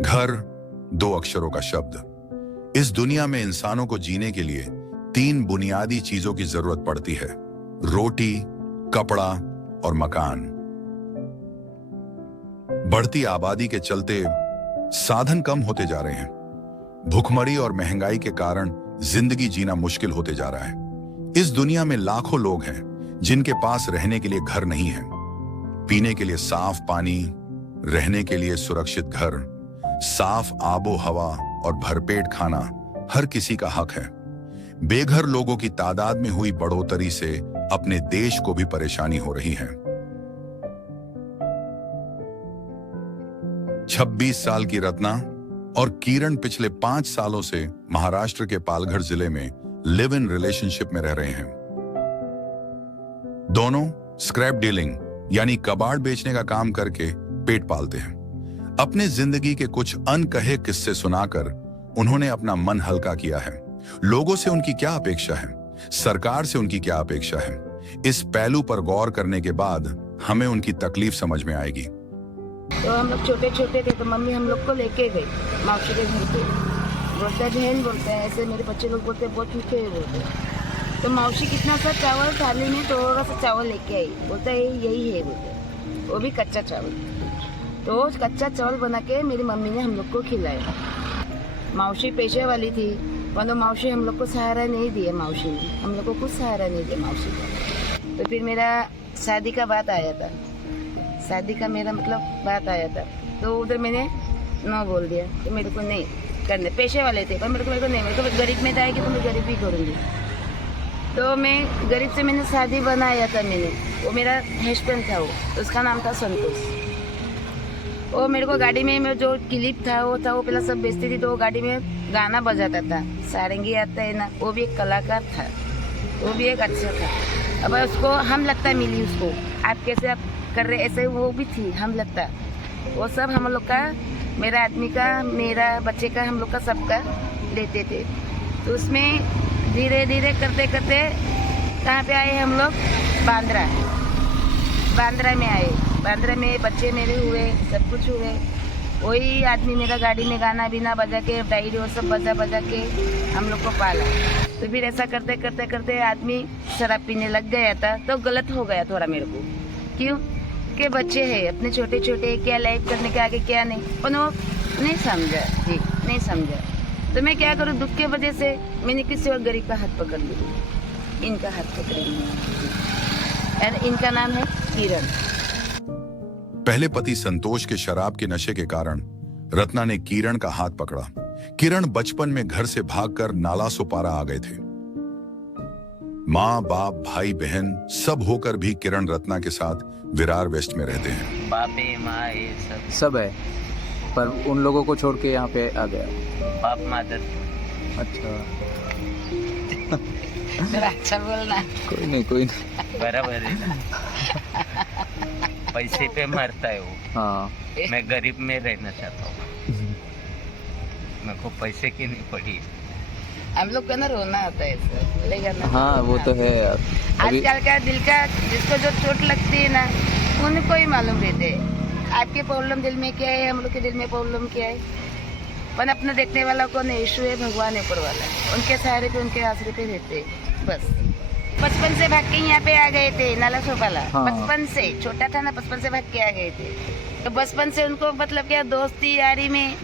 घर, दो अक्षरों का शब्द। इस दुनिया में इंसानों को जीने के लिए तीन बुनियादी चीजों की जरूरत पड़ती है: रोटी, कपड़ा और मकान। बढ़ती आबादी के चलते साधन कम होते जा रहे हैं। भुखमरी और महंगाई के कारण जिंदगी जीना मुश्किल होते जा रहा है। इस दुनिया में लाखों लोग हैं जिनके पास रहने के लिए घर नहीं है, पीने के लिए साफ पानी, रहने के लिए सुरक्षित घर, साफ आबो हवा और भरपेट खाना हर किसी का हक है। बेघर लोगों की तादाद में हुई बढ़ोतरी से अपने देश को भी परेशानी हो रही है। 26 साल की रत्ना और किरण पिछले 5 सालों से महाराष्ट्र के पालघर जिले में लिव इन रिलेशनशिप में रह रहे हैं। दोनों स्क्रैप डीलिंग यानी कबाड़ बेचने का काम करके पेट पालते हैं। अपने जिंदगी के कुछ अनकहे किस्से सुनाकर उन्होंने अपना मन हल्का किया है। लोगों से उनकी क्या अपेक्षा है, सरकार से उनकी क्या अपेक्षा है, इस पहलू पर गौर करने के बाद हमें उनकी तकलीफ समझ में आएगी। तो हम लोग छोटे छोटे थे तो मम्मी हम लोग को लेके गई मौसी के घर पे। बोलता है बहन, बोलते हैं ऐसे मेरे बच्चे लोग बोलते हैं बहुत मीठे है बोलते हैं। तो मौसी कितना सा चावल थाली में थोड़ा सा चावल लेके आई, बोलता है यही है बोलते, वो भी कच्चा चावल। तो कच्चा चावल बना के मेरी मम्मी ने हम लोग को खिलाया। मौसी पेशे वाली थी, पर मौसी हम लोग को सहारा नहीं दिया, मौसी ने हम लोग को कुछ सहारा नहीं दिया मौसी का। तो फिर मेरा शादी का बात आया था, शादी का मेरा मतलब बात आया था, तो उधर मैंने नो बोल दिया। तो मेरे को नहीं करने, पेशे वाले थे पर मेरे को नहीं, मेरे को गरीब में आएगी तो मैं गरीब ही करूँगी। तो मैं गरीब से मैंने शादी बनाया था मैंने, वो मेरा हस्बैंड था, वो उसका नाम था संतोष। वो मेरे को गाड़ी में जो क्लिप था वो पहले सब बेचती थी, तो वो गाड़ी में गाना बजाता था, सारंगी आता है ना, वो भी एक कलाकार था, वो भी एक अच्छा था। अब उसको हम लगता मिली उसको, आप कैसे आप कर रहे ऐसे, वो भी थी हम लगता। वो सब हम लोग का, मेरा आदमी का, मेरा बच्चे का, हम लोग का सबका लेते थे। तो उसमें धीरे धीरे करते करते कहाँ पे आए हम लोग, बांद्रा में आए। बांद्रा में बच्चे मेरे हुए, सब कुछ हुए। वही आदमी मेरा गाड़ी में गाना बीना बजा के, डायरी और सब बजा के हम लोग को पाला। तो फिर ऐसा करते करते करते आदमी शराब पीने लग गया था, तो गलत हो गया थोड़ा मेरे को। क्यों कि बच्चे हैं अपने छोटे छोटे, क्या लाइफ करने के आगे क्या नहीं, पर वो नहीं समझा जी, नहीं समझा। तो मैं क्या करूँ, दुख के वजह से मैंने किसी और गरीब का हाथ पकड़ लिया, इनका हाथ पकड़ेंगे। और इनका नाम है किरण। पहले पति संतोष के शराब के नशे के कारण रत्ना ने किरण का हाथ पकड़ा। किरण बचपन में घर से भागकर नाला सुपारा आ गए थे। माँ बाप भाई बहन सब होकर भी किरण रत्ना के साथ विरार वेस्ट में रहते हैं। बापे माँ ये सब है, पर उन लोगों को छोड़ के यहाँ पे आ गया। बाप मादर। अच्छा अच्छा बोलना। कोई नहीं बराबर है ना। पैसे पे मरता है वो। हाँ, मैं गरीब में रहना चाहता हूँ, मेरे को पैसे की नहीं पड़ी। हम लोग का ना रोना आता है सर, बोलेगा ना। हाँ वो तो है यार। अभी आजकल का दिल का जिसको जो चोट लगती है ना, उनको ही मालूम रहते है आपके प्रॉब्लम दिल में क्या है, हम लोग के दिल में प्रॉब्लम क्या है। पर अपना देखने वाला कौन है, यीशु है, भगवान है, ऊपर वाला है। उनके सहारे पे, उनके आसरे पे रहते बस। बचपन से भाग के यहाँ पे आ गए थे नाला सोपाला। हाँ। बचपन से छोटा था ना, बचपन से भाग के आ गए थे। तो बचपन से उनको मतलब क्या दोस्ती यारी में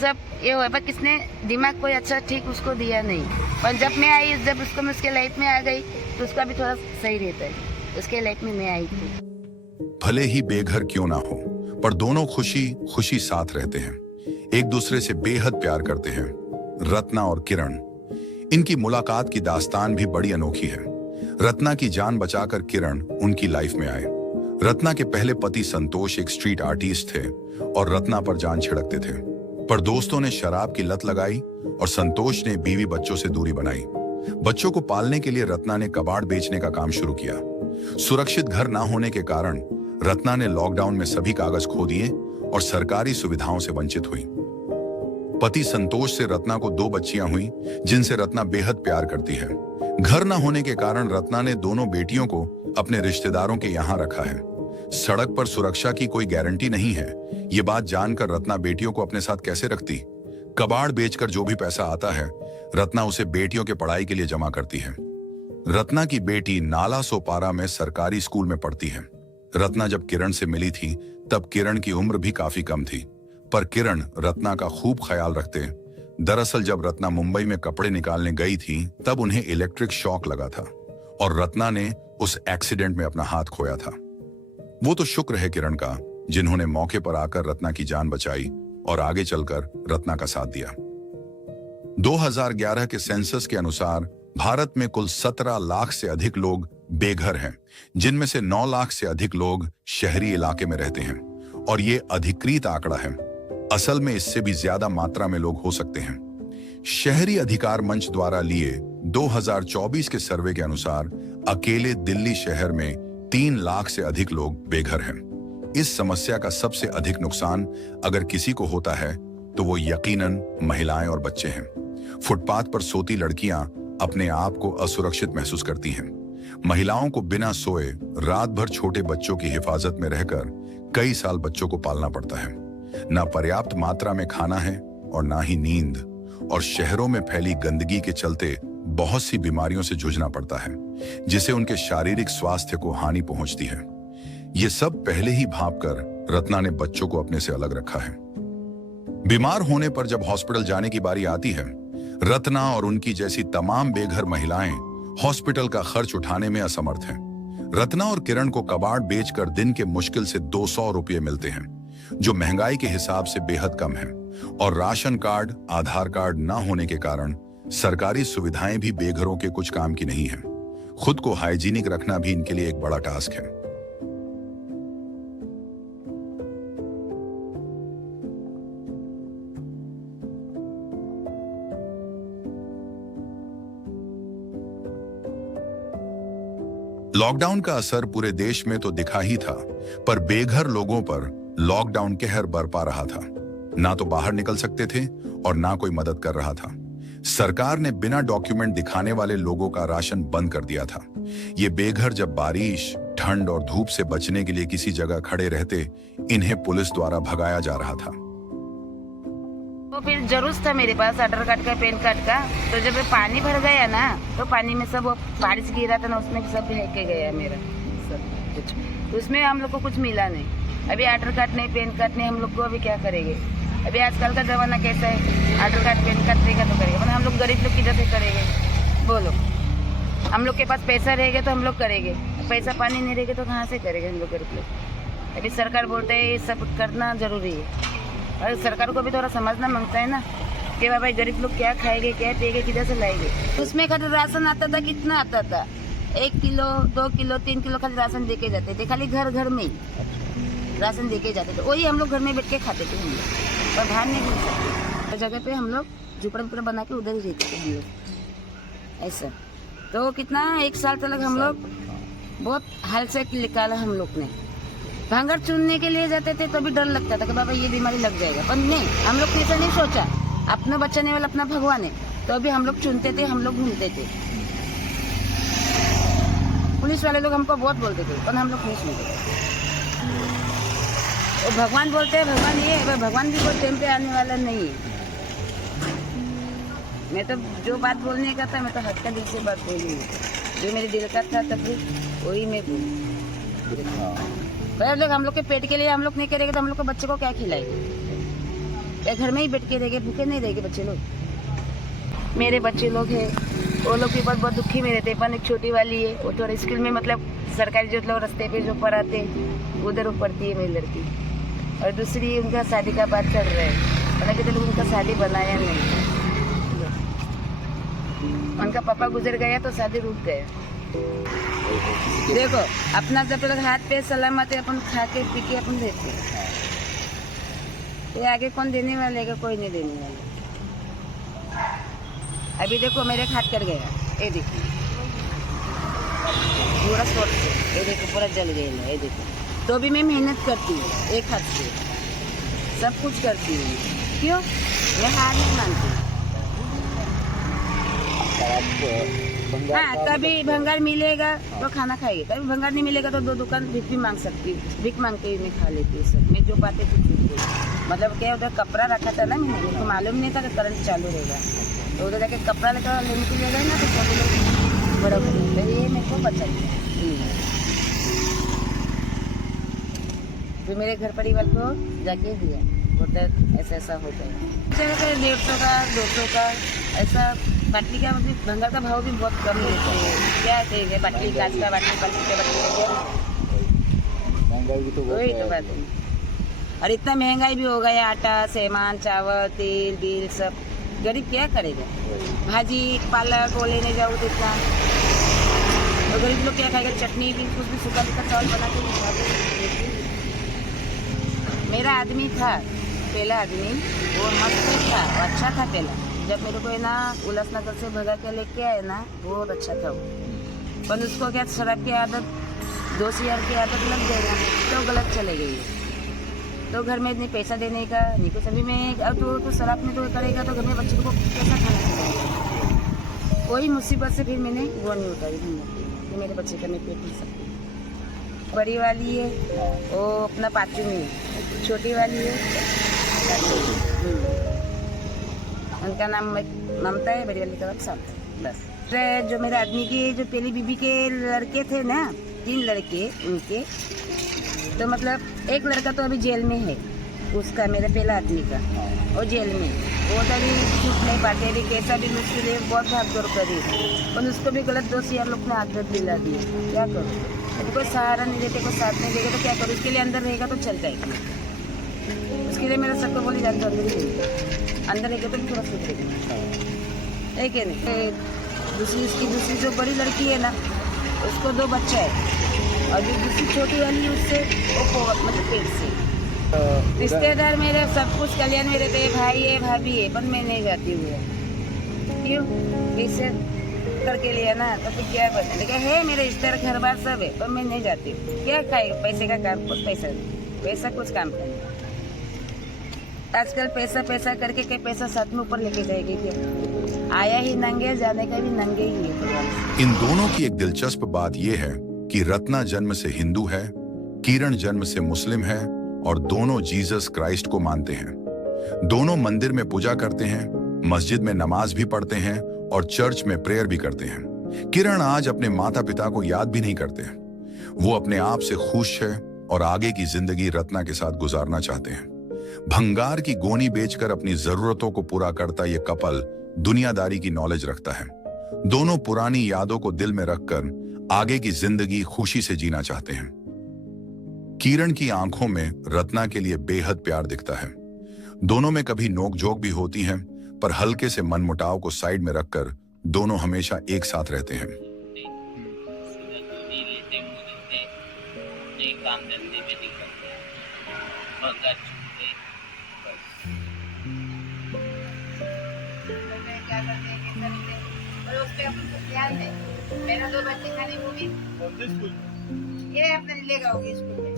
सब ये हुआ, पर किसने दिमाग कोई अच्छा ठीक उसको दिया नहीं। पर जब मैं आई, जब उसको उसके लाइफ में आ गई, तो उसका भी थोड़ा सही रहता है। उसके लाइफ में मैं आई थी। भले ही बेघर क्यों ना हो, पर दोनों खुशी खुशी साथ रहते हैं, एक दूसरे से बेहद प्यार करते हैं। रत्ना और किरण, इनकी मुलाकात की दास्तान भी बड़ी अनोखी है। रत्ना की जान बचाकर किरण उनकी लाइफ में आए। रत्ना के पहले पति संतोष एक स्ट्रीट आर्टिस्ट थे और रत्ना पर जान छिड़कते थे, पर दोस्तों ने शराब की लत लगाई और संतोष ने बीवी बच्चों से दूरी बनाई। बच्चों को पालने के लिए रत्ना ने कबाड़ बेचने का काम शुरू किया। सुरक्षित घर ना होने के कारण रत्ना ने लॉकडाउन में सभी कागज खो दिए और सरकारी सुविधाओं से वंचित हुई। पति संतोष से रत्ना को 2 बच्चियां हुई जिनसे रत्ना बेहद प्यार करती है। घर न होने के कारण रत्ना ने दोनों बेटियों को अपने रिश्तेदारों के यहाँ रखा है। सड़क पर सुरक्षा की कोई गारंटी नहीं है। ये बात जानकर रत्ना बेटियों को अपने साथ कैसे रखती? कबाड़ बेचकर जो भी पैसा आता है, रत्ना उसे बेटियों के पढ़ाई के लिए जमा करती है। रत्ना की बेटी नाला सोपारा में सरकारी स्कूल में पढ़ती है। रत्ना जब किरण से मिली थी तब किरण की उम्र भी काफी कम थी, पर किरण रत्ना का खूब ख्याल रखते। दरअसल जब रत्ना मुंबई में कपड़े निकालने गई थी तब उन्हें इलेक्ट्रिक शॉक लगा था और रत्ना ने उस एक्सीडेंट में अपना हाथ खोया था। वो तो शुक्र है किरण का, जिन्होंने मौके पर आकर रत्ना की जान बचाई और आगे चलकर रत्ना का साथ दिया। 2011 के सेंसस के अनुसार भारत में कुल 17 लाख से अधिक लोग बेघर हैं, जिनमें से 9 लाख से अधिक लोग शहरी इलाके में रहते हैं और ये अधिकृत आंकड़ा है। असल में इससे भी ज्यादा मात्रा में लोग हो सकते हैं। शहरी अधिकार मंच द्वारा लिए 2024 के सर्वे के अनुसार अकेले दिल्ली शहर में 3 लाख से अधिक लोग बेघर हैं। इस समस्या का सबसे अधिक नुकसान अगर किसी को होता है तो वो यकीनन महिलाएं और बच्चे हैं। फुटपाथ पर सोती लड़कियां अपने आप को असुरक्षित महसूस करती हैं। महिलाओं को बिना सोए रात भर छोटे बच्चों की हिफाजत में रहकर कई साल बच्चों को पालना पड़ता है। ना पर्याप्त मात्रा में खाना है और ना ही नींद, और शहरों में फैली गंदगी के चलते बहुत सी बीमारियों से जूझना पड़ता है, जिससे उनके शारीरिक स्वास्थ्य को हानि पहुंचती है। ये सब पहले ही भांपकर रत्ना ने बच्चों को अपने से अलग रखा है। बीमार होने पर जब हॉस्पिटल जाने की बारी आती है, रत्ना और उनकी जैसी तमाम बेघर महिलाएं हॉस्पिटल का खर्च उठाने में असमर्थ हैं। रत्ना और किरण को कबाड़ बेचकर दिन के मुश्किल से 200 रुपये मिलते हैं, जो महंगाई के हिसाब से बेहद कम है, और राशन कार्ड, आधार कार्ड न होने के कारण सरकारी सुविधाएं भी बेघरों के कुछ काम की नहीं है। खुद को हाइजीनिक रखना भी इनके लिए एक बड़ा टास्क है। लॉकडाउन का असर पूरे देश में तो दिखा ही था, पर बेघर लोगों पर लॉकडाउन कहर बरपा रहा था। ना तो बाहर निकल सकते थे और ना कोई मदद कर रहा था। सरकार ने बिना डॉक्यूमेंट दिखाने वाले लोगों का राशन बंद कर दिया था। ये बेघर जब बारिश, ठंड और धूप से बचने के लिए किसी जगह खड़े रहते, इन्हें पुलिस द्वारा भगाया जा रहा था। तो फिर जरूरत था मेरे पास आधार कार्ड का, पैन कार्ड का। तो जब पानी भर गया ना, तो पानी में सब बारिश गिरा था ना, उसमें सब बह के गया मेरा सब कुछ। तो उसमें हम लोग को कुछ मिला नहीं। अभी आधार कार्ड नहीं, पैन कार्ड नहीं, हम लोग को अभी क्या करेंगे? अभी आजकल का जमाना कैसा है, आधार कार्ड पैन कार्ड रहेगा तो करेगा, वरना हम लोग गरीब लोग किधर से करेंगे? बोलो, हम लोग के पास पैसा रहेगा तो हम लोग करेंगे, पैसा पानी नहीं रहेगा तो कहाँ से करेंगे हम लोग गरीब लोग? अभी सरकार बोलते हैं ये सब करना जरूरी है, और सरकार को भी थोड़ा समझना मांगता है ना कि भाई गरीब लोग क्या खाएंगे, क्या पिएंगे, किधर से लाएंगे? उसमें खाली राशन आता था, कितना आता था? 1 किलो, 2 किलो, 3 किलो खाली राशन देके जाते थे, खाली घर घर में ही राशन देके जाते थे। वही हम लोग घर में बैठ के खाते थे हम लोग, और बाहर नहीं घूम सकते। हर जगह पे हम लोग झुपड़ा बना के उधर ही रहते थे हम लोग, ऐसा। तो कितना 1 साल तक हम लोग बहुत हाल से निकाला हम लोग ने। भांगर चुनने के लिए जाते थे तो भी डर लगता था कि बाबा ये बीमारी लग जाएगा, पर नहीं, हम लोग ऐसा नहीं सोचा। अपना बचाने वाला अपना भगवान है, तो अभी हम लोग चुनते थे, हम लोग घूमते थे। पुलिस वाले लोग हमको बहुत बोलते थे, पर हम लोग नहीं सुनते। वो भगवान बोलते हैं, भगवान ये है, भगवान भी कोई टाइम पे आने वाला नहीं है। मैं तो जो बात बोलने का था, मैं तो हद का दिल से बात बोली हूँ, जो मेरे दिल का था तब वही मैं बोली। लोग हम लोग के पेट के लिए हम लोग नहीं करेंगे तो हम लोग के बच्चे को क्या खिलाएंगे? घर में ही बैठ के रहेंगे, भूखे नहीं रहेंगे बच्चे लोग। मेरे बच्चे लोग हैं, वो लोग भी बहुत दुखी में रहते हैं। एक छोटी वाली है, वो थोड़ा स्कूल में, मतलब सरकारी जो लोग रास्ते पे जो पढ़ाते उधर वो पढ़ती है मेरी लड़की, और दूसरी उनका शादी का बात चल रहा है, हालांकि तो उनका शादी बनाया नहीं। उनका पापा गुजर गया तो शादी रुक गया। देखो, अपना जब तक हाथ पे सलामत है, अपन खा के पी के अपन रहते हैं। ये आगे कौन देने वाले है? कोई नहीं देने वाला। अभी देखो मेरे हाथ कट गया, ये देखो पूरा शॉर्ट से, ये देखो पूरा जल गया, ये देखो। तो भी मैं मेहनत करती हूँ, एक हाथ से सब कुछ करती हूँ। क्यों? मैं हार नहीं मानती। हाँ, कभी भंगार मिलेगा तो खाना खाएगी, कभी भंगार नहीं मिलेगा तो 2 दुकान भीख भी मांग सकती हूँ, भीख मांग के मैं खा लेती हूँ सब। मैं जो बातें कुछ मतलब क्या उधर कपड़ा रखा था ना, मैंने तो मालूम नहीं था कि करंट चालू रहेगा, तो उधर जाके कपड़ा लेकर लेने के लिए गए ना तो सब लोग बड़ा खरीद ये मेरे को बचा लिया। फिर मेरे घर परिवार को जाके दिया, बोलते ऐसा ऐसा हो गया। चलो 150 का 200 का ऐसा। बाटली का भी भंगार का भाव भी बहुत कम लेते हैं, क्या कहेंगे, बाटली कांच का बाटली प्लास्टिक का बाटली महंगाई भी तो वही तो बात है। और इतना महंगाई भी हो गया, आटा सामान चावल तेल बिल सब, गरीब क्या करेगा। भाजी पालक वो लेने जाओ तो इतना, तो गरीब लोग क्या खाएगा, चटनी भी कुछ भी सूखा सूखा चावल बना के खाते। मेरा आदमी था पहला आदमी, वो मस्त था, अच्छा था पहला। जब मेरे को है ना उल्लासनगर से भगा के लेके आए ना, बहुत अच्छा था वो। पर उसको क्या शराब की आदत, 2 CR की आदत लग गई ना, तो गलत चले गई। तो घर में इतने पैसा देने का नहीं कुछ, अभी मैं अब तो शराब में तो करेगा तो घर में बच्चे को कैसा खाना खिलाएगा। वही मुसीबत से फिर मैंने वो नहीं उतारी कि मेरे बच्चे का मैं पेट नहीं सकती। बड़ी वाली है वो अपना 5वीं में है, छोटी वाली है उनका नाम ममता है, बड़ी वाली का नाम शांता है, बस। जो मेरे आदमी की जो पहली बीबी के लड़के थे ना, 3 लड़के उनके, तो मतलब एक लड़का तो अभी जेल में है उसका, मेरे पहला आदमी का, वो जेल में, वो तभी छूट नहीं पाते, अभी कैसा भी मुश्किल है, बहुत भाग दौड़ करी, और उसको भी गलत 2 CR लोग ने आदत दिला दी। क्या करो, अभी कोई सहारा नहीं देते, कोई साथ नहीं देगा तो क्या करो, उसके लिए अंदर रहेगा तो चल जाएगा। उसके लिए मेरा सबको बोली जान अंदर रहेगा तो थोड़ा सुधरेगा, है कि नहीं। दूसरी जो बड़ी लड़की है ना, उसको 2 बच्चे है, और जो दूसरी छोटी वाली है उससे वो मतलब पेट से। रिश्तेदार मेरे सब कुछ कल्याण मेरे पे भाई है भाभी है, पर मैं नहीं जाती हुई, क्यों इससे करके लिया ना तो फिर क्या बने, लेकिन है मेरे रिश्तेदार घर बार सब है, पर मैं नहीं जाती हूँ। क्या खाए पैसे का काम, कुछ पैसा कुछ काम करना। आजकल पैसा पैसा करके कई पैसा साथ में ऊपर लेके जाएगी क्या, आया ही नंगे जाने का भी नंगे ही है। इन दोनों की एक दिलचस्प बात यह है कि रत्ना जन्म से हिंदू है, किरण जन्म से मुस्लिम है, और दोनों जीसस क्राइस्ट को मानते हैं। दोनों मंदिर में पूजा करते हैं, मस्जिद में नमाज भी पढ़ते हैं और चर्च में प्रेयर भी करते हैं। किरण आज अपने माता पिता को याद भी नहीं करते, वो अपने आप से खुश है और आगे की जिंदगी रत्ना के साथ गुजारना चाहते हैं। भंगार की गोनी बेचकर अपनी जरूरतों को पूरा करता ये कपल दुनियादारी की नॉलेज रखता है। दोनों पुरानी यादों को दिल में रखकर आगे की जिंदगी खुशी से जीना चाहते हैं। किरण की आंखों में रत्ना के लिए बेहद प्यार दिखता है। दोनों में कभी नोकझोंक भी होती है, पर हल्के से मनमुटाव को साइड में रखकर दोनों हमेशा एक साथ रहते हैं। काम धंधे में निकलते हैं, भंगार छूटे, क्या करते हैं कैसा नहीं है, और उस पे अपन को ध्यान दे। मेरा 2 बच्चे खाली वो भी ये अपने नीलेगा होगी स्कूल में,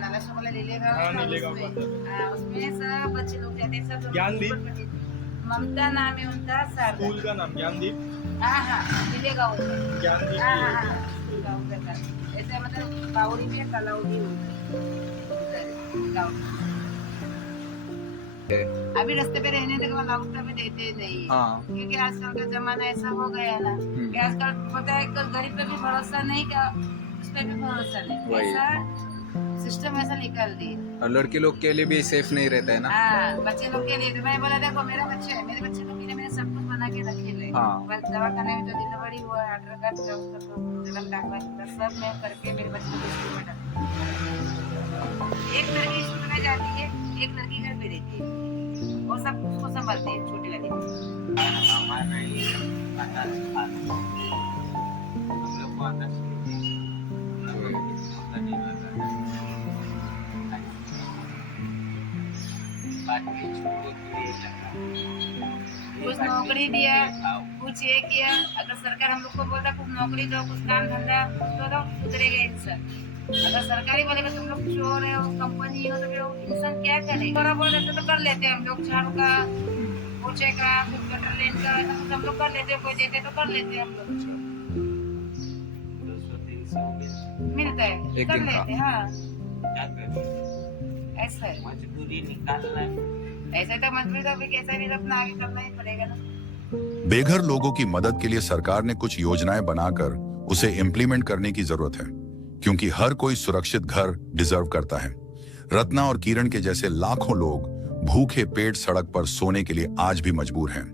नाला वाला नीलेगा, उसमें सब बच्चे लोग जाते हैं, सब ज्ञानदीप ममता नाम है उनका, स्कूल का नाम ज्ञानदीप। हाँ नीलेगा ज्ञानदीप। हाँ ऐसे मतलब बावड़ी में कलाउडी अभी रास्ते पे रहने तक लाउटा में देते नहीं, क्योंकि आजकल का जमाना ऐसा हो गया ना कि आजकल पता है गरीब पे भी भरोसा नहीं, क्या उस पे भी भरोसा नहीं, ऐसा सिस्टम ऐसा निकाल दिए। और लड़के लोग के लिए भी सेफ नहीं रहता है ना। हाँ बच्चे लोग के लिए तो मैं बोला देखो मेरा बच्चा है, मेरे बच्चे को मैंने सब कुछ बना के रखे ले, बस दवाखाने में जो डिलीवरी हुआ आधार कार्ड का उसका जन्म दाखिला सब मैं करके मेरे बच्चे को स्कूल में डालती। एक लड़की स्कूल में जाती है, एक लड़की घर पे रहती है, और सब उसको संभालते हैं छोटी वाली। कुछ नौकरी दिया, कुछ ये किया, अगर सरकार हम लोग को बोलता कुछ नौकरी दो, कुछ काम धंधा कुछ दो, सुधरेगा इंसान। अगर सरकारी बोलेगा तुम लोग चोर है, कंपनी हो, तो फिर इंसान क्या करे? थोड़ा बहुत ऐसा तो कर लेते हैं हम लोग, झाड़ू का पोछे का कुछ गटर लेन का हम लोग कर लेते, कोई देते तो कर लेते हम लोग, 200-300 मिलता है एक कर दिन का। लेते, हाँ क्या करें? ऐसा है। मजबूरी निकालना है। ऐसा तो मजबूरी तो अभी कैसा भी अपना आगे करना ही पड़ेगा ना। बेघर लोगों की मदद के लिए सरकार ने कुछ योजनाएं बनाकर उसे इम्प्लीमेंट करने की जरूरत है, क्योंकि हर कोई सुरक्षित घर डिजर्व करता है। रत्ना और किरण के जैसे लाखों लोग भूखे पेट सड़क पर सोने के लिए आज भी मजबूर हैं।